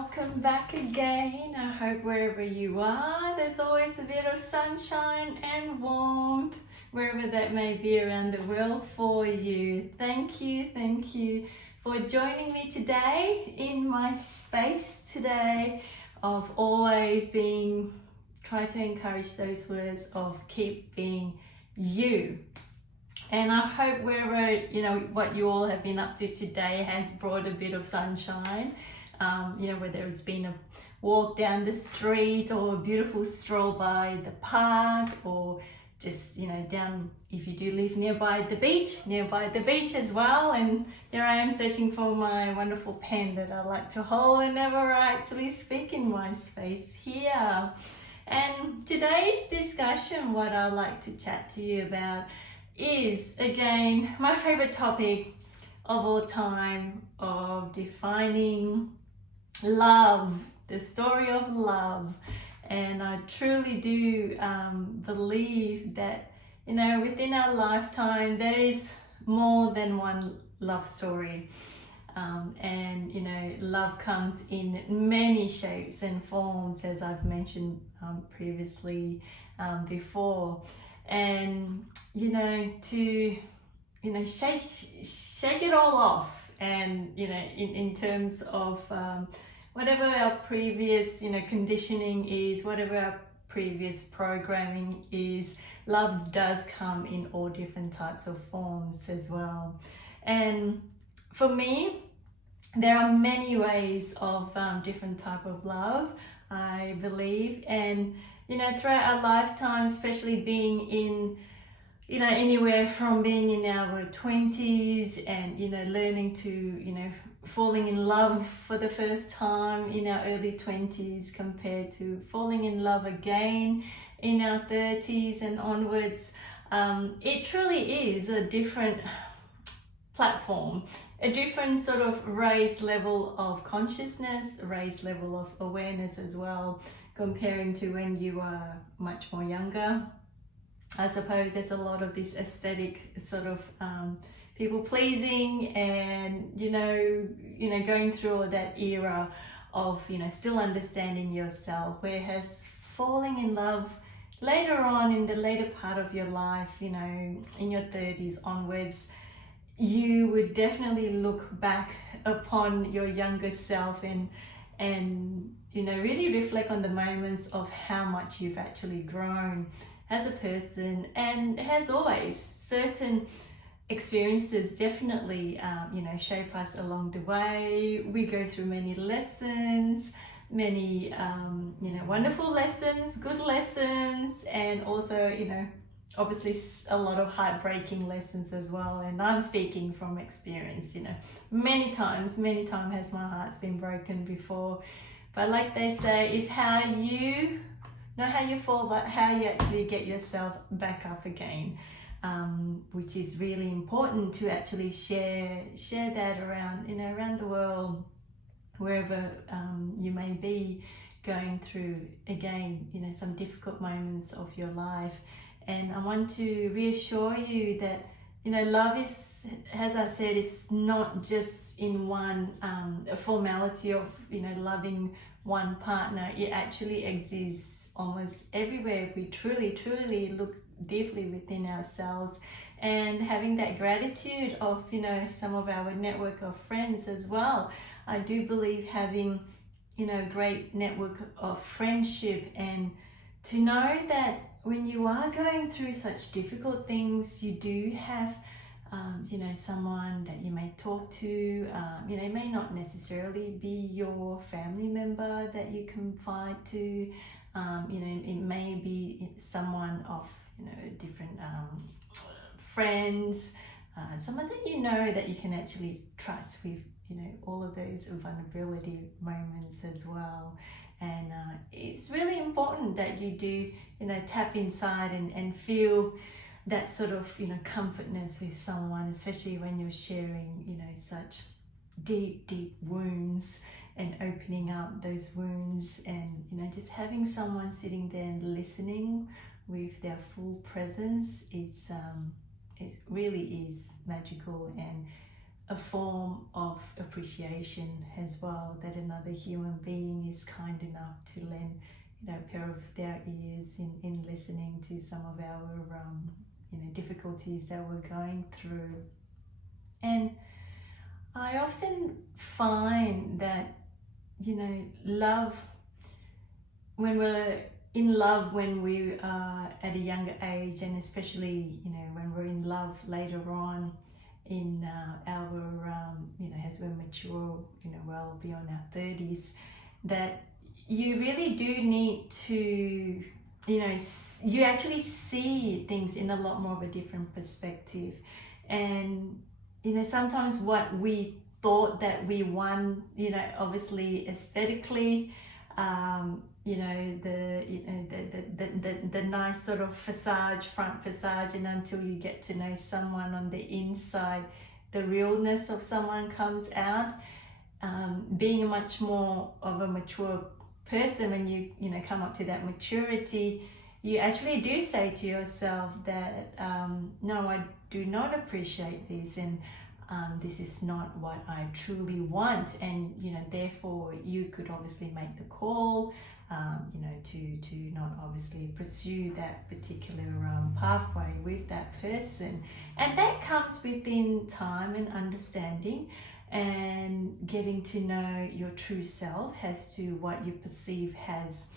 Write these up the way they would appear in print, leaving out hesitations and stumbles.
welcome back again. I hope wherever you are, there's always a bit of sunshine and warmth, wherever that may be around the world for you. Thank you for joining me today in my space today of always being, try to encourage those words of keep being you. And I hope wherever, what you all have been up to today has brought a bit of sunshine. Whether it's been a walk down the street or a beautiful stroll by the park, or just, down, if you do live nearby the beach as well. And here I am searching for my wonderful pen that I like to hold whenever I actually speak in my space here. And today's discussion, what I'd like to chat to you about is, again, my favorite topic of all time, of defining love, the story of love. And I truly do believe that, within our lifetime, there is more than one love story. Love comes in many shapes and forms, as I've mentioned previously before. And to shake it all off, and in terms of whatever our previous conditioning is, whatever our previous programming is, love does come in all different types of forms as well. And for me, there are many ways of different type of love, I believe. And throughout our lifetime, especially being in, anywhere from being in our 20s and, learning to, falling in love for the first time in our early 20s, compared to falling in love again in our 30s and onwards. It truly is a different platform, a different sort of raised level of consciousness, raised level of awareness as well, comparing to when you are much more younger. I suppose there's a lot of this aesthetic sort of people pleasing, and going through all that era of still understanding yourself, whereas falling in love later on in the later part of your life, in your 30s onwards, you would definitely look back upon your younger self and really reflect on the moments of how much you've actually grown as a person. And as always, certain experiences definitely shape us along the way. We go through many lessons, many wonderful lessons, good lessons, and also obviously a lot of heartbreaking lessons as well. And I'm speaking from experience. Many times has my heart's been broken before. But like they say, it's how you, not how you fall, but how you actually get yourself back up again, which is really important to actually share that around the world, wherever you may be going through, again, some difficult moments of your life. And I want to reassure you that love is, as I said, it's not just in one a formality of loving one partner. It actually exists almost everywhere if we truly look deeply within ourselves, and having that gratitude of some of our network of friends as well. I do believe having a great network of friendship, and to know that when you are going through such difficult things, you do have someone that you may talk to. It may not necessarily be your family member that you confide to. It may be someone of different friends, someone that that you can actually trust with all of those vulnerability moments as well. And it's really important that you do tap inside and feel that sort of comfortness with someone, especially when you're sharing such deep wounds, and opening up those wounds, and just having someone sitting there and listening with their full presence. It really is magical and a form of appreciation as well, that another human being is kind enough to lend, you know, a pair of their ears in listening to some of our difficulties that we're going through. And I often find that, you know, love, when we're in love when we are at a younger age, and especially, you know, when we're in love later on in our as we mature, you know, well beyond our 30s, that you really do need to, you know, you actually see things in a lot more of a different perspective. And, you know, sometimes what we thought that we won, you know, obviously aesthetically, you know, the nice sort of front facade, and until you get to know someone on the inside, the realness of someone comes out. Being much more of a mature person, when you come up to that maturity, you actually do say to yourself that no, I do not appreciate this, and this is not what I truly want. And, you know, therefore you could obviously make the call, you know, to not obviously pursue that particular pathway with that person. And that comes within time and understanding, and getting to know your true self as to what you perceive as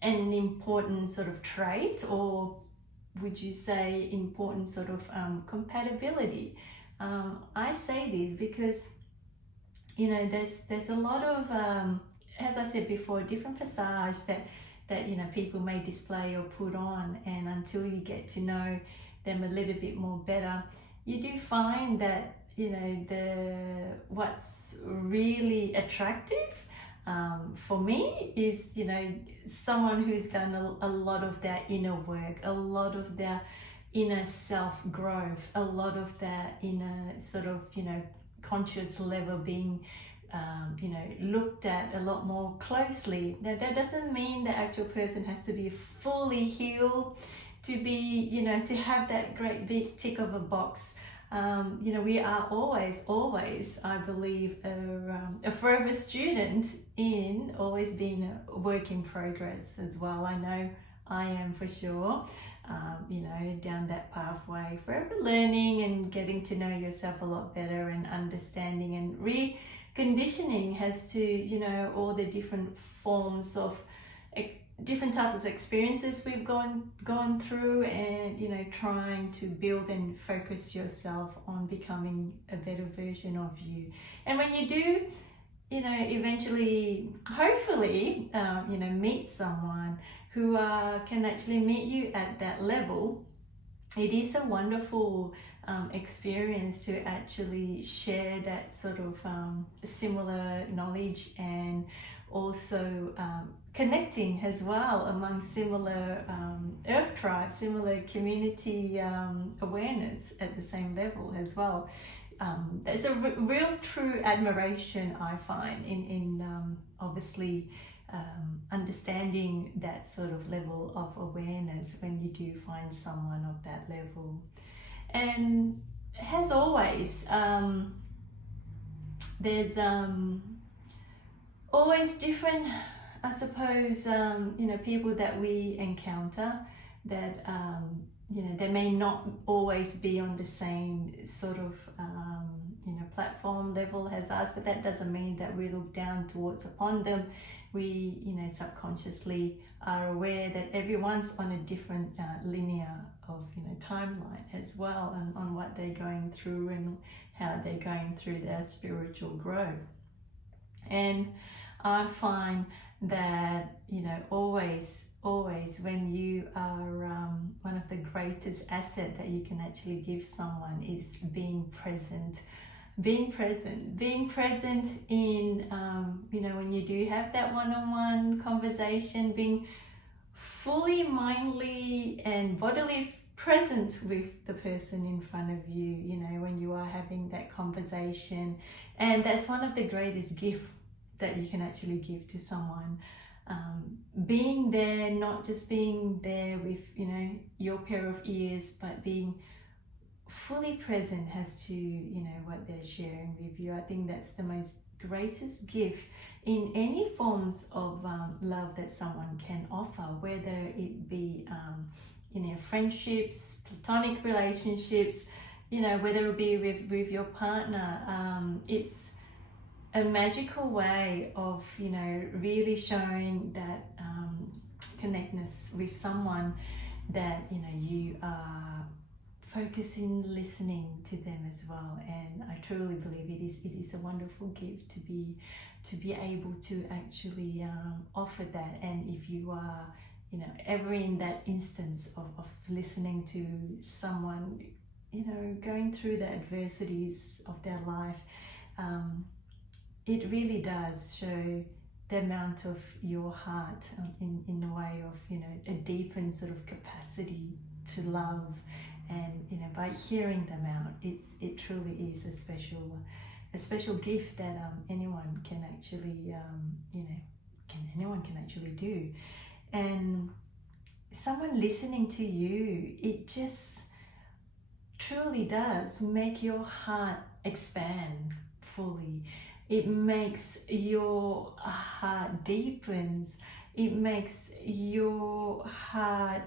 an important sort of trait, or would you say important sort of compatibility. I say this because, you know, there's a lot of as I said before, different facades that you know, people may display or put on, and until you get to know them a little bit more better, you do find that, you know, what's really attractive for me is, you know, someone who's done a lot of their inner work, a lot of their inner self growth, a lot of their inner sort of, you know, conscious level being you know, looked at a lot more closely. Now, that doesn't mean the actual person has to be fully healed to be, you know, to have that great big tick of a box. You know, we are always, I believe, a forever student, in always being a work in progress as well. I know I am, for sure. You know, down that pathway, forever learning and getting to know yourself a lot better, and understanding and reconditioning as to, you know, all the different forms of different types of experiences we've gone through, and, you know, trying to build and focus yourself on becoming a better version of you. And when you do, you know, eventually, hopefully, you know, meet someone who can actually meet you at that level, it is a wonderful experience to actually share that sort of similar knowledge, and also connecting as well among similar earth tribes, similar community awareness at the same level as well. There's a real true admiration, I find, in obviously understanding that sort of level of awareness when you do find someone of that level. And as always, there's always different, I suppose, you know, people that we encounter that, you know, they may not always be on the same sort of, you know, platform level as us, but that doesn't mean that we look down towards upon them. We, you know, subconsciously are aware that everyone's on a different linear of, you know, timeline as well, and on what they're going through and how they're going through their spiritual growth. And I find that, you know, always when you are one of the greatest assets that you can actually give someone is being present in, you know, when you do have that one-on-one conversation, being fully mindfully and bodily present with the person in front of you, you know, when you are having that conversation. And that's one of the greatest gifts that you can actually give to someone. Being there, not just being there with, you know, your pair of ears, but being fully present as to, you know, what they're sharing with you. I think that's the most greatest gift in any forms of love that someone can offer, whether it be, you know, friendships, platonic relationships, you know, whether it be with your partner. It's a magical way of, you know, really showing that connectedness with someone, that, you know, you are focusing, listening to them as well. And I truly believe it is a wonderful gift to be able to actually offer that. And if you are, you know, ever in that instance of listening to someone, you know, going through the adversities of their life, it really does show the amount of your heart in a way of, you know, a deepened sort of capacity to love. And, you know, by hearing them out, it truly is a special gift that anyone can actually, you know, anyone can actually do. And someone listening to you, it just truly does make your heart expand fully. It makes your heart deepens. It makes your heart,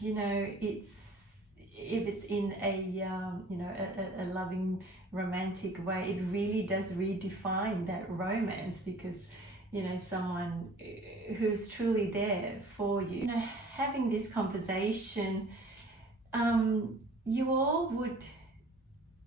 you know, if it's in a you know, a loving romantic way, it really does redefine that romance, because, you know, someone who's truly there for you. You know, having this conversation, you all would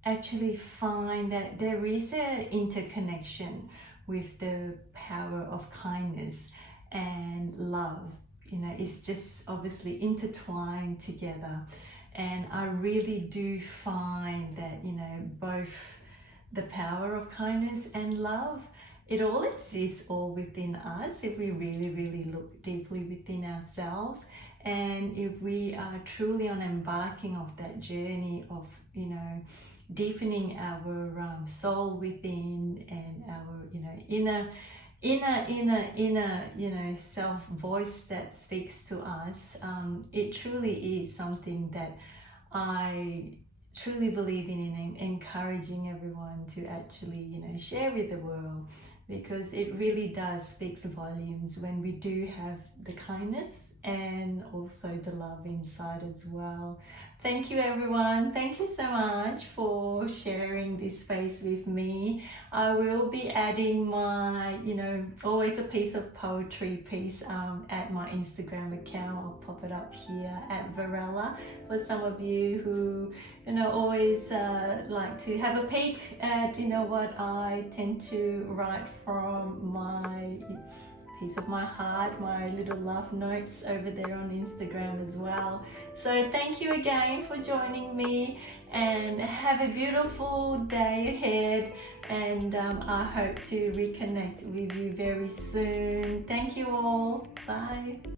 actually find that there is an interconnection with the power of kindness and love. You know, it's just obviously intertwined together. And I really do find that, you know, both the power of kindness and love, it all exists all within us if we really, really look deeply within ourselves. And if we are truly on embarking of that journey of, you know, deepening our soul within, and our, you know, inner, you know, self voice that speaks to us, it truly is something that I truly believe in encouraging everyone to actually, you know, share with the world, because it really does speak volumes when we do have the kindness and also the love inside as well. Thank you, everyone. Thank you so much for sharing this space with me. I will be adding my, you know, always a piece of poetry piece at my Instagram account. I'll pop it up here at Varela for some of you who, you know, always like to have a peek at, you know, what I tend to write from my piece of my heart, my little love notes over there on Instagram as well. So thank you again for joining me, and have a beautiful day ahead, and I hope to reconnect with you very soon. Thank you all. Bye.